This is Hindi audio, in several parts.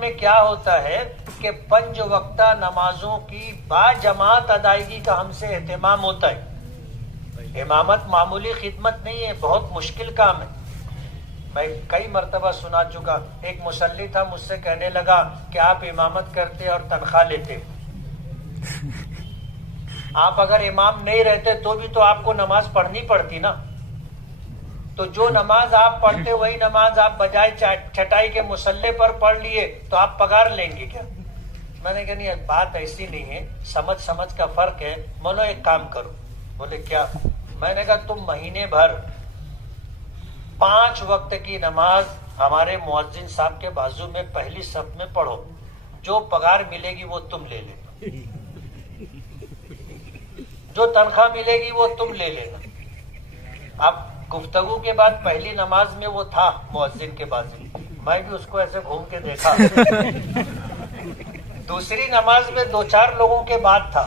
में क्या होता है कि पंज वक्ता नमाजों की बाजमात अदायगी का हमसे एहतमाम होता है। इमामत मामूली खिदमत नहीं है, बहुत मुश्किल काम है। मैं कई मरतबा सुना चुका। एक मुसल्ली था, मुझसे कहने लगा कि आप इमामत करते और तनख्वाह लेते, आप अगर इमाम नहीं रहते तो भी तो आपको नमाज पढ़नी पड़ती ना। तो जो नमाज आप पढ़ते वही नमाज आप बजाय चटाई के मुसल्ले पर पढ़ लिए तो आप पगार लेंगे क्या? मैंने कहा नहीं, बात ऐसी नहीं है, समझ का फर्क है। बोलो एक काम करो। बोले क्या? मैंने कहा तुम महीने भर 5 वक्त की नमाज हमारे मुअज्जिन साहब के बाजू में पहली सफ में पढ़ो, जो पगार मिलेगी वो तुम ले लेना, जो तनख्वाह मिलेगी वो तुम ले लेना। अब गुफ्तगू के बाद पहली नमाज में वो था मुअज्जिन के बाजू, मैं भी उसको ऐसे घूम के देखा। दूसरी नमाज में 2-4 लोगों के बाद था,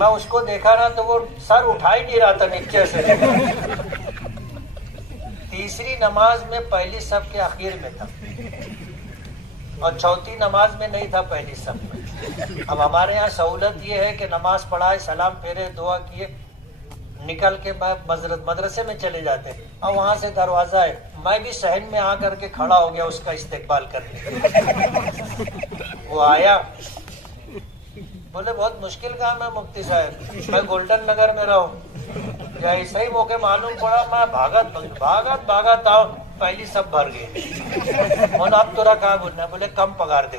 मैं उसको देखा ना तो वो सर उठा ही नहीं रहा था नीचे से। तीसरी नमाज में पहली सफ के आखिर में था और चौथी नमाज में नहीं था पहली सफ में। अब हमारे यहाँ सहूलत ये है कि नमाज पढ़ाए, सलाम फेरे, दुआ किए, निकल के मदरसे में चले जाते हैं और वहां से दरवाजा है, मैं भी सहन में आकर के खड़ा हो गया उसका इस्तेकबाल करने। वो आया, बोले बहुत मुश्किल काम है मुफ्ती साहब, मैं गोल्डन नगर में रहूं, या ऐसा ही मौके मालूम पड़ा, मैं भागत आओ, पहली सब भर गई। बोला अब तोरा कहा बोलना? बोले कम पगार दे।